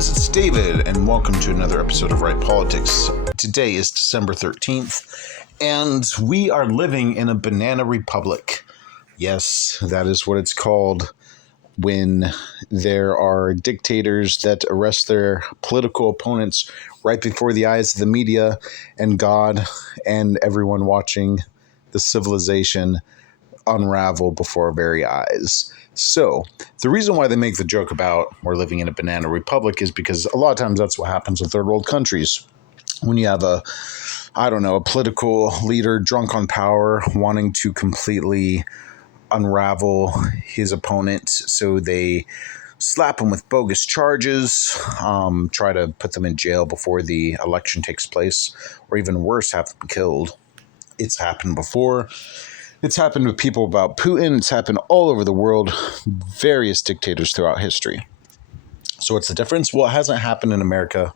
guys, it's David, and welcome to another episode of Right Politics. Today is December 13th, and we are living in a banana republic. Yes, that is what it's called when there are dictators that arrest their political opponents right before the eyes of the media and God and everyone watching the civilization unravel before our very eyes. So, the reason why they make the joke about we're living in a banana republic is because a lot of times that's what happens in third world countries. When you have a political leader drunk on power wanting to completely unravel his opponent, so they slap him with bogus charges, try to put them in jail before the election takes place, or even worse, have them killed. It's happened before. It's happened with people about Putin. It's happened all over the world, various dictators throughout history. So what's the difference? Well, it hasn't happened in America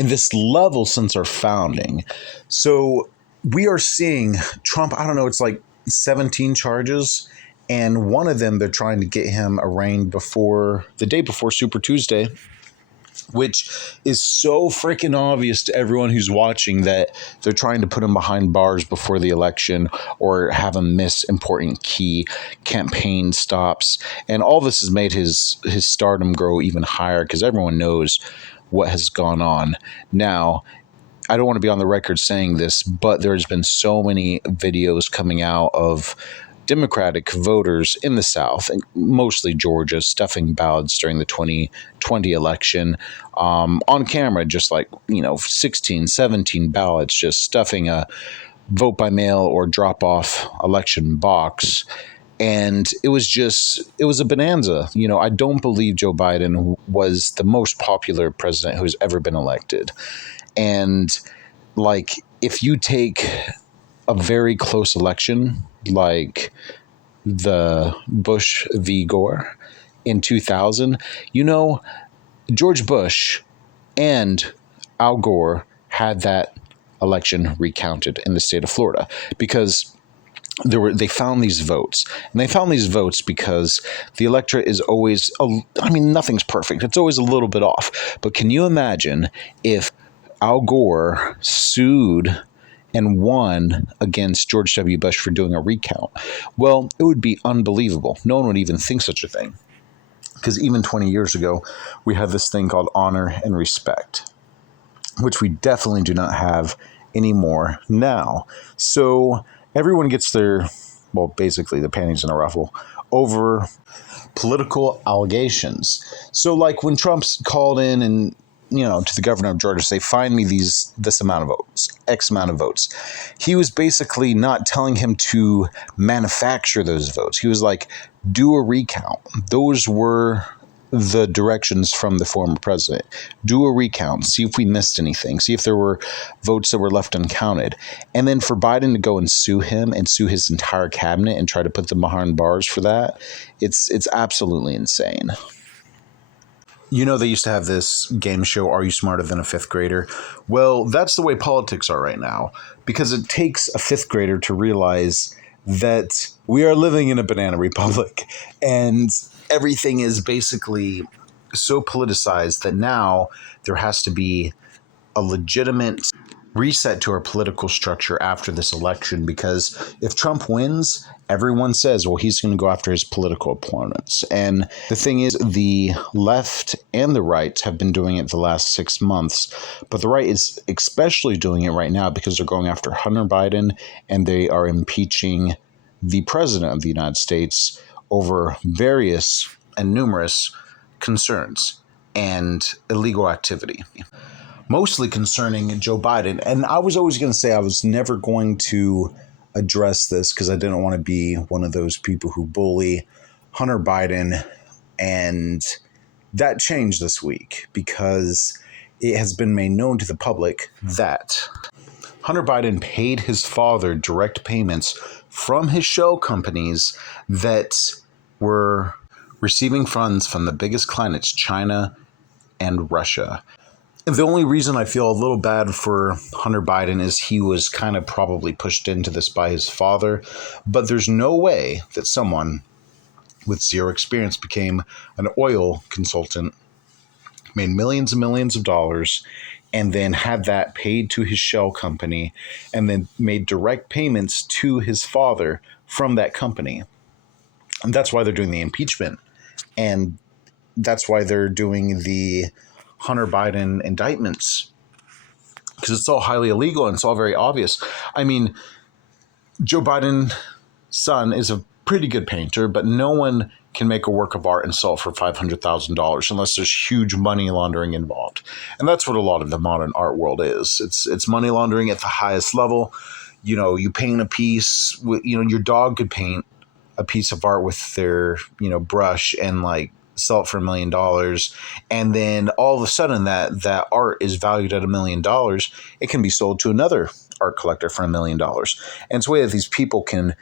in this level since our founding. So we are seeing Trump, it's like 17 charges, and one of them they're trying to get him arraigned before the day before Super Tuesday, which is so freaking obvious to everyone who's watching that they're trying to put him behind bars before the election or have him miss important key campaign stops. And all this has made his stardom grow even higher because everyone knows what has gone on. Now, I don't want to be on the record saying this, but there's been so many videos coming out of Democratic voters in the South, and mostly Georgia, stuffing ballots during the 2020 election on camera, just like, 16, 17 ballots, just stuffing a vote by mail or drop off election box. And it was a bonanza. I don't believe Joe Biden was the most popular president who's ever been elected. And if you take a very close election, like the Bush v. Gore in 2000, George Bush and Al Gore had that election recounted in the state of Florida because they found these votes. And they found these votes because the electorate is always, nothing's perfect. It's always a little bit off. But can you imagine if Al Gore sued and won against George W. Bush for doing a recount? Well, it would be unbelievable. No one would even think such a thing. Because even 20 years ago, we had this thing called honor and respect, which we definitely do not have anymore now. So everyone gets basically the panties in a ruffle over political allegations. So when Trump's called in and to the governor of Georgia, say, find me this amount of votes, X amount of votes. He was basically not telling him to manufacture those votes. He was like, do a recount. Those were the directions from the former president. Do a recount. See if we missed anything. See if there were votes that were left uncounted. And then for Biden to go and sue him and sue his entire cabinet and try to put them behind bars for that, it's absolutely insane. They used to have this game show, Are You Smarter Than a Fifth Grader? Well, that's the way politics are right now, because it takes a fifth grader to realize that we are living in a banana republic and everything is basically so politicized that now there has to be a legitimate reset to our political structure after this election, because if Trump wins, everyone says, well, he's going to go after his political opponents. And the thing is, the left and the right have been doing it the last 6 months, but the right is especially doing it right now because they're going after Hunter Biden and they are impeaching the president of the United States over various and numerous concerns and illegal activity, mostly concerning Joe Biden. And I was always going to say I was never going to address this because I didn't want to be one of those people who bully Hunter Biden. And that changed this week because it has been made known to the public that Hunter Biden paid his father direct payments from his shell companies that were receiving funds from the biggest clients, China and Russia. The only reason I feel a little bad for Hunter Biden is he was kind of probably pushed into this by his father, but there's no way that someone with zero experience became an oil consultant made millions and millions of dollars, and then had that paid to his shell company, and then made direct payments to his father from that company. And that's why they're doing the impeachment. And that's why they're doing the Hunter Biden indictments, because it's all highly illegal and it's all very obvious. I mean, Joe Biden's son is a pretty good painter, but no one can make a work of art and sell it for $500,000 unless there's huge money laundering involved. And that's what a lot of the modern art world is. It's money laundering at the highest level. You know, you paint a piece, your dog could paint a piece of art with their, brush and like sell it for $1 million. And then all of a sudden that art is valued at $1 million. It can be sold to another art collector for $1 million. And it's a way that these people can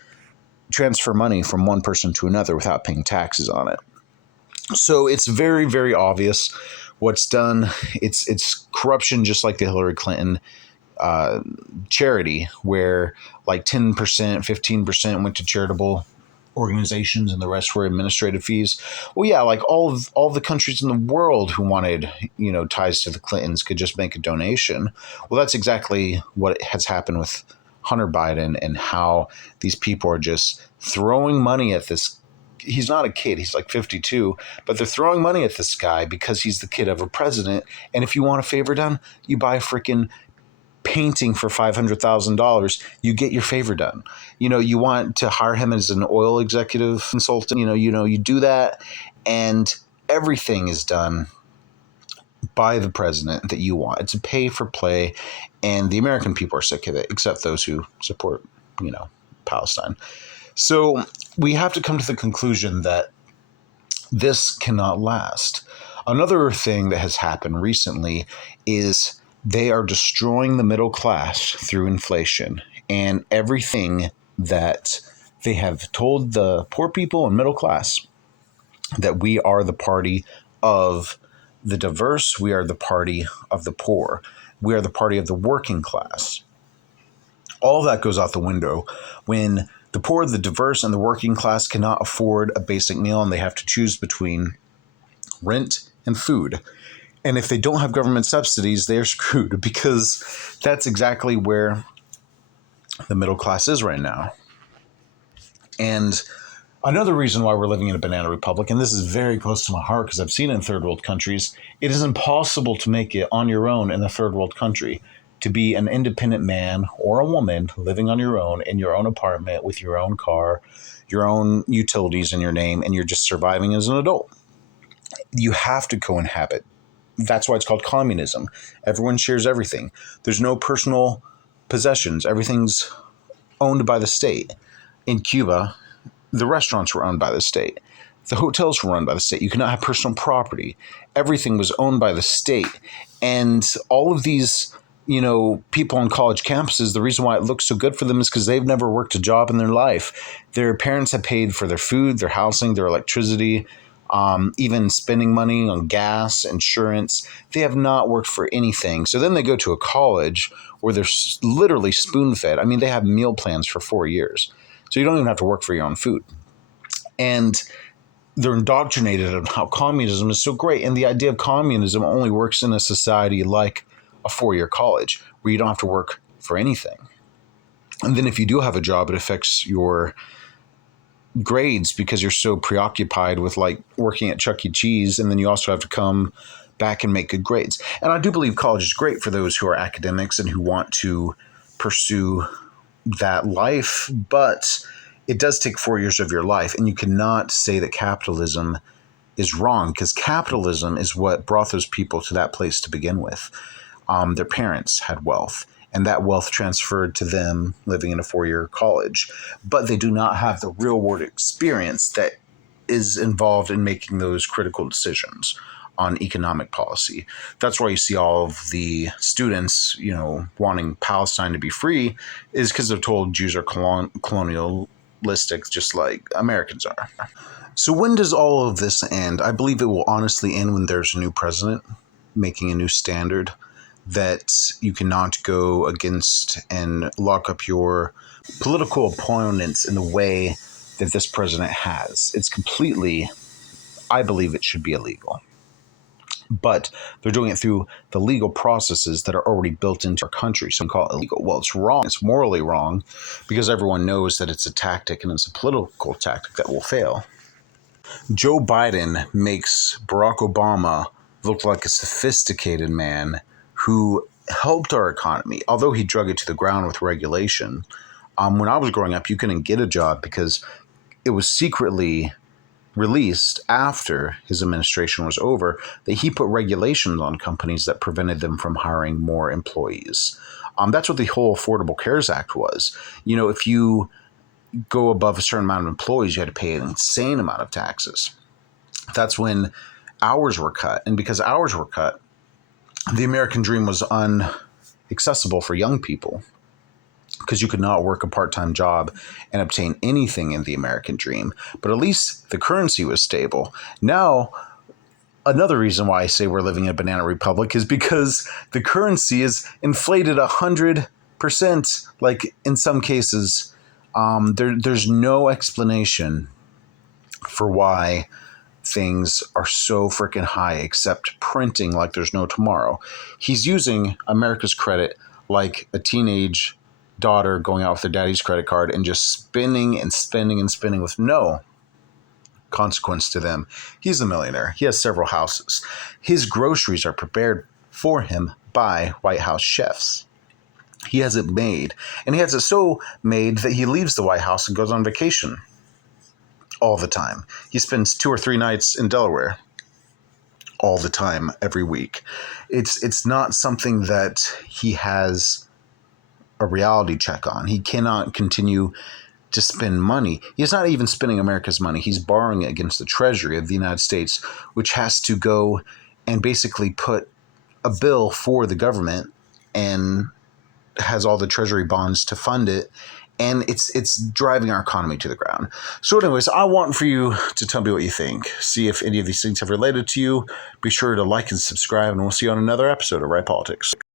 transfer money from one person to another without paying taxes on it. So it's very, very obvious what's done. It's corruption, just like the Hillary Clinton charity, where like 10%, 15% went to charitable organizations and the rest were administrative fees. Well, yeah, like all the countries in the world who wanted, ties to the Clintons could just make a donation. Well, that's exactly what has happened with Hunter Biden, and how these people are just throwing money at this. He's not a kid. He's like 52, but they're throwing money at this guy because he's the kid of a president. And if you want a favor done, you buy a freaking painting for $500,000, you get your favor done. You want to hire him as an oil executive consultant, you do that, and everything is done by the president that you want. It's a pay for play, and the American people are sick of it, except those who support, Palestine. So we have to come to the conclusion that this cannot last. Another thing that has happened recently is they are destroying the middle class through inflation, and everything that they have told the poor people and middle class, that we are the party of the diverse, we are the party of the poor, we are the party of the working class. All that goes out the window when the poor, the diverse, and the working class cannot afford a basic meal, and they have to choose between rent and food. And if they don't have government subsidies, they're screwed, because that's exactly where the middle class is right now. And another reason why we're living in a banana republic, and this is very close to my heart because I've seen it in third world countries, it is impossible to make it on your own in a third world country. To be an independent man or a woman living on your own in your own apartment with your own car, your own utilities in your name, and you're just surviving as an adult. You have to co-inhabit. That's why it's called communism. Everyone shares everything. There's no personal possessions. Everything's owned by the state. In Cuba, the restaurants were owned by the state. The hotels were run by the state. You could not have personal property. Everything was owned by the state. And all of these, people on college campuses, the reason why it looks so good for them is because they've never worked a job in their life. Their parents have paid for their food, their housing, their electricity, even spending money on gas, insurance. They have not worked for anything. So then they go to a college where they're literally spoon-fed. I mean, they have meal plans for 4 years. So you don't even have to work for your own food. And they're indoctrinated on how communism is so great. And the idea of communism only works in a society like a 4-year college where you don't have to work for anything. And then if you do have a job, it affects your grades because you're so preoccupied with like working at Chuck E. Cheese, and then you also have to come back and make good grades. And I do believe college is great for those who are academics and who want to pursue that life, but it does take 4 years of your life, and you cannot say that capitalism is wrong, because capitalism is what brought those people to that place to begin with. Their parents had wealth, and that wealth transferred to them living in a 4-year college. But they do not have the real world experience that is involved in making those critical decisions on economic policy. That's why you see all of the students, wanting Palestine to be free, is because they're told Jews are colonialistic, just like Americans are. So when does all of this end? I believe it will honestly end when there's a new president making a new standard that you cannot go against and lock up your political opponents in the way that this president has. It's completely, I believe it should be illegal. but they're doing it through the legal processes that are already built into our country. So we call it illegal. Well, it's wrong. It's morally wrong because everyone knows that it's a tactic and it's a political tactic that will fail. Joe Biden makes Barack Obama look like a sophisticated man who helped our economy, although he drug it to the ground with regulation. When I was growing up, you couldn't get a job because it was secretly released after his administration was over that he put regulations on companies that prevented them from hiring more employees. That's what the whole Affordable Cares Act was. You know, if you go above a certain amount of employees, you had to pay an insane amount of taxes. That's when hours were cut. And because hours were cut, the American dream was inaccessible for young people, because you could not work a part-time job and obtain anything in the American dream. But at least the currency was stable. Now, another reason why I say we're living in a banana republic is because the currency is inflated 100%. Like in some cases, there's no explanation for why things are so freaking high except printing like there's no tomorrow. He's using America's credit like a teenage daughter going out with their daddy's credit card and just spending and spending and spending with no consequence to them. He's a millionaire. He has several houses. His groceries are prepared for him by White House chefs. He has it made, and he has it so made that he leaves the White House and goes on vacation all the time. He spends 2 or 3 nights in Delaware all the time, every week. It's not something that he has a reality check on. He cannot continue to spend money. He's not even spending America's money. He's borrowing it against the Treasury of the United States, which has to go and basically put a bill for the government and has all the Treasury bonds to fund it. And it's driving our economy to the ground. So anyways, I want for you to tell me what you think. See if any of these things have related to you. Be sure to like and subscribe, and we'll see you on another episode of Right Politics.